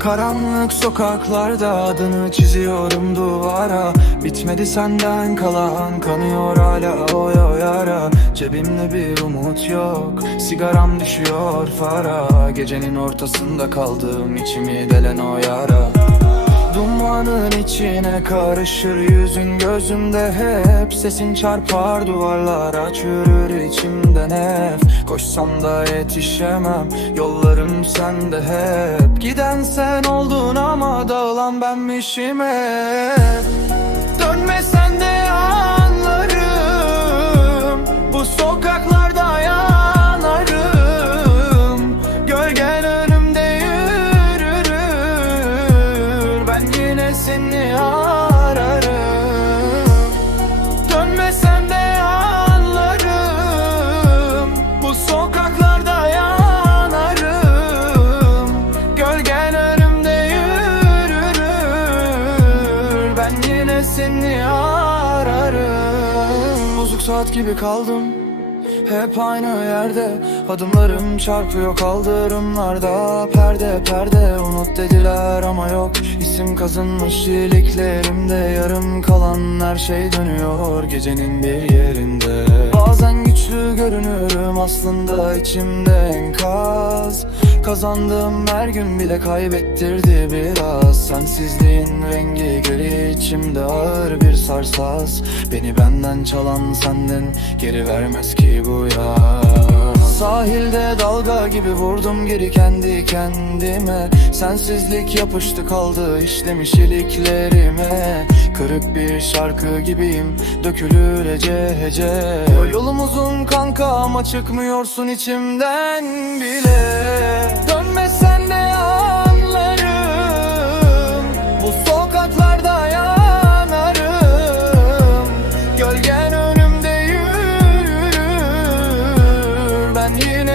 Karanlık sokaklarda adını çiziyorum duvara. Bitmedi senden kalan kanıyor hala o yara Cebimde bir umut yok Sigaram düşüyor fara. Gecenin ortasında kaldım içimi delen o yara Dumanın içine karışır yüzün gözümde hep. Sesin çarpar duvarlara çürür içimden hep. Koşsam da yetişemem yollarım sende hep. Giden sen oldun ama dağılan benmişim hep. Dönmesen de seni ararım. Bozuk saat gibi kaldım. Hep aynı yerde. Adımlarım çarpıyor kaldırımlarda. Perde perde unut dediler ama yok. İsim kazınmış iyiliklerimde. Yarım kalan her şey dönüyor Gecenin bir yerinde. Bazen güçlü görünürüm aslında içimde enkaz Kazandığım her gün bile kaybettirdi biraz. Sensizliğin rengi gri içimde ağır bir sarsaz Beni benden çalan senden geri vermez ki bu ya Sahilde dalga gibi vurdum geri kendi kendime. Sensizlik yapıştı kaldı işlemiş iliklerime. Kırık bir şarkı gibiyim dökülür hece. Hece Yolum uzun kanka ama çıkmıyorsun içimden bile. Dönmesen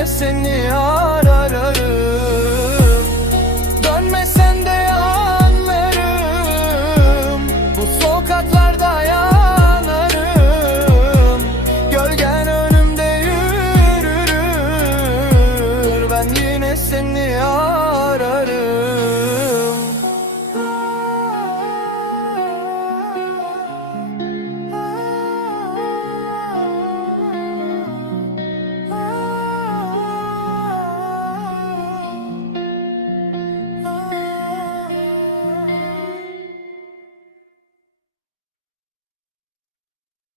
seni arar ararım.